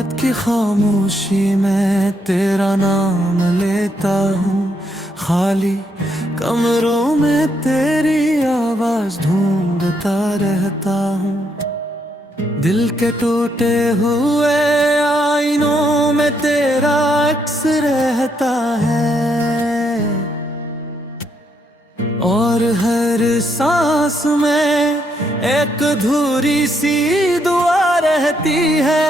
रात की खामोशी में तेरा नाम लेता हूँ। खाली कमरों में तेरी आवाज ढूंढता रहता हूँ। दिल के टूटे हुए आईनों में तेरा अक्स रहता है, और हर सांस में एक अधूरी सी दुआ रहती है।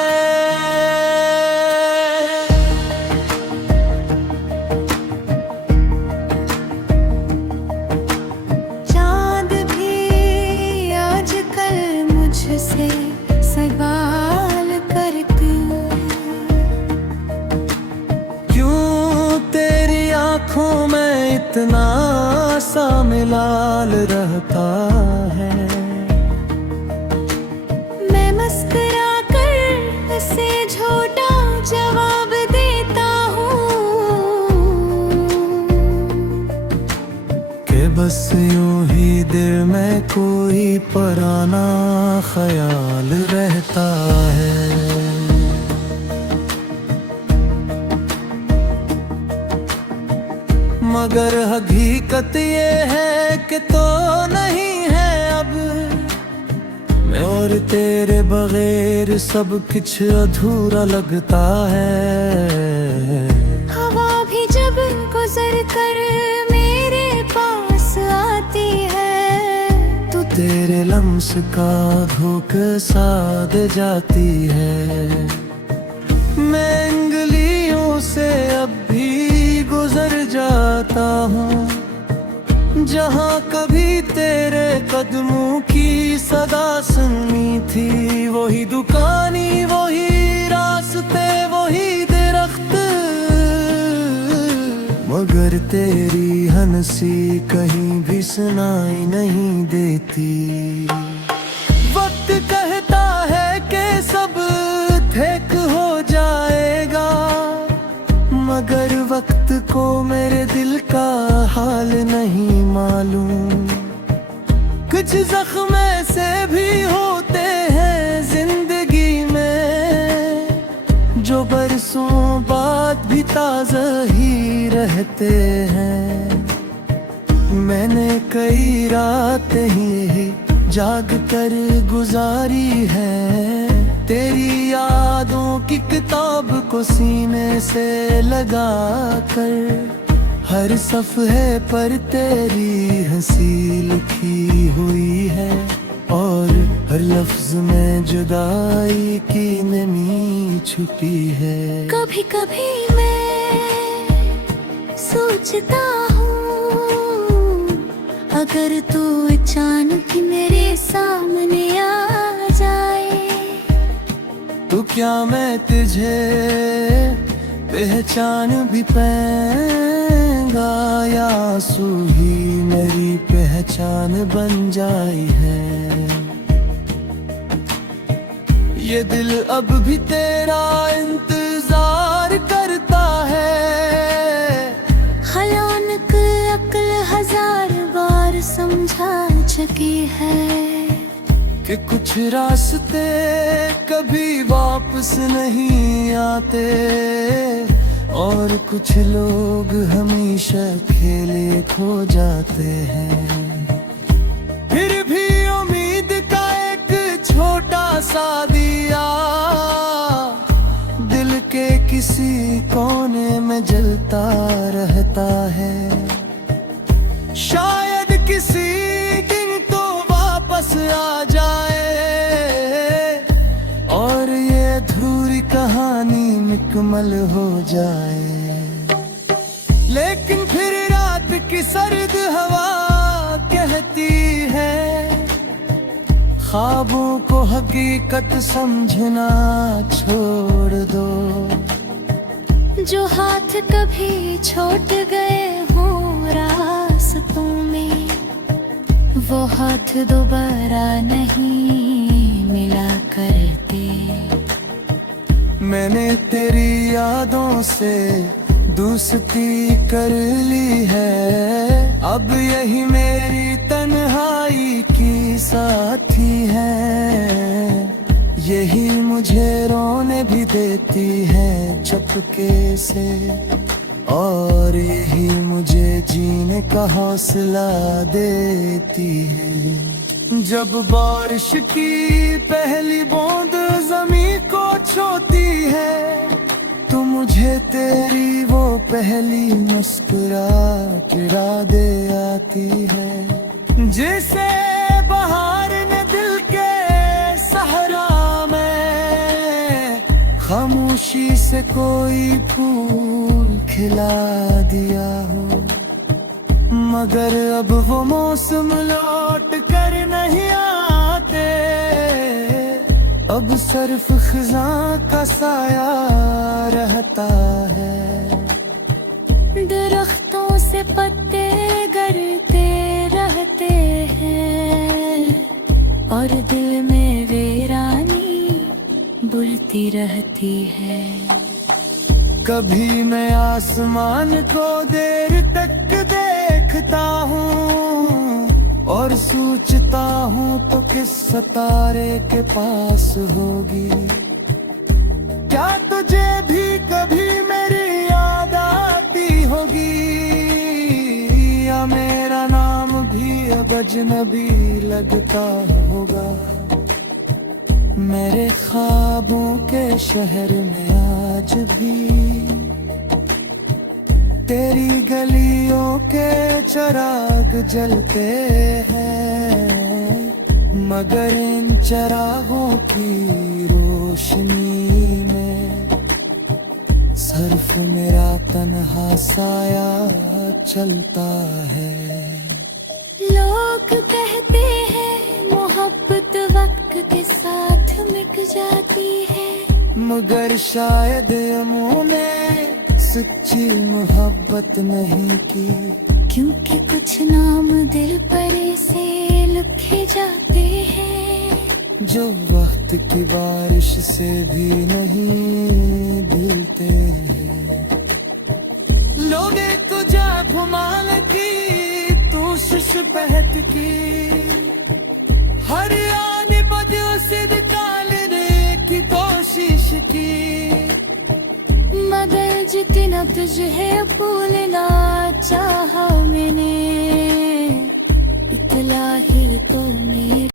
चांद भी आजकल मुझसे सवाल करती, क्यों तेरी आंखों में इतना सा मिलाल रहता है। मैं मुस्कुरा कर उसे झूठा जवाब देता हूँ कि बस यूं ही दिल में कोई पुराना ख्याल रहता है। मगर हकीकत ये है कि तो नहीं है अब, मैं और तेरे बगैर सब कुछ अधूरा लगता है। हवा भी जब गुजर कर मेरे पास आती है तो तेरे लम्स का धोखा साध जाती है। मैं अंगुलियों से अब भी गुजर जाता हूँ, जहाँ कभी तेरे कदमों की सदा सुननी थी। वही दुकानी, वही रास्ते, वही दरख्त, मगर तेरी हंसी कहीं भी सुनाई नहीं देती। वक्त कहता है कि सब ठीक हो जाएगा, मगर वक्त को मेरे दिल का हाल नहीं मालूम। कुछ जख्म ऐसे भी होते हैं जिंदगी में, जो बरसों बाद भी ताज़ा ही रहते हैं। मैंने कई रातें ही जाग कर गुजारी है, तेरी यादों की किताब को सीने से लगा कर। हर सफ़हे पर तेरी हंसी लिखी हुई है, और हर लफ्ज में जुदाई की नमी छुपी है। कभी कभी मैं सोचता हूँ, अगर तू अचानक मेरे सामने आ जाए तो क्या मैं तुझे पहचान भी पाऊंगा, या आंसू ही मेरी पहचान बन जाई है। ये दिल अब भी तेरा इंतजार करता है। खयानक अक्ल हजार बार समझा चुकी है कि कुछ रास्ते कभी वापस नहीं आते, और कुछ लोग हमेशा खेले खो जाते हैं। फिर भी उम्मीद का एक छोटा सा दिया दिल के किसी कोने में जलता रहता है। शायद किसी दिन तो वापस आ जाए, और ये अधूरी कहानी मुकम्मल हो जाए। लेकिन फिर रात की सर्द हवा कहती है, ख्वाबों को हकीकत समझना छोड़ दो। जो हाथ कभी छूट गए हों रास्तों में, वो हाथ दोबारा नहीं मिला करते। मैंने तेरी यादों से दोस्ती कर ली है, अब यही मेरी तन्हाई की साथी है। यही मुझे रोने भी देती है चुपके से, और यही मुझे जीने का हौसला देती है। जब बारिश की पहली बूंद जमीन को छूती है, तो मुझे तेरी वो पहली मुस्कुराहट याद आती है, जिसे बहार ने दिल के सहरा में खामोशी से कोई फूल खिला दिया हो। मगर अब वो मौसम लौट कर नहीं आते, अब सिर्फ खिज़ां का साया रहता है। दरख्तों से पत्ते गिरते रहते हैं, और दिल में वीरानी बुलती रहती है। कभी मैं आसमान को देर तक देखता हूँ, और सोचता हूँ तो किस सितारे के पास होगी। क्या तुझे भी कभी मेरी याद आती होगी, या मेरा नाम भी अब अजनबी लगता होगा। मेरे ख्वाबों के शहर में आज भी तेरी गलियों के चिराग जलते हैं, मगर इन चिरागों की रोशनी में सिर्फ मेरा तन्हा साया चलता है। लोग कहते हैं मोहब्बत वक्त के साथ मिट जाती है, मगर शायद उन्होंने सच्ची मोहब्बत नहीं की, क्योंकि कुछ नाम दिल पर से लिखे जाते हैं, जो वक्त की बारिश से भी नहीं भूलते। लोग तुझे घुमाल की तू शिश पहत की, हर आने बदल से निकालने की कोशिश की, मगर जितना तुझे भूलना चाहा मैंने, इतना ही तो मेरे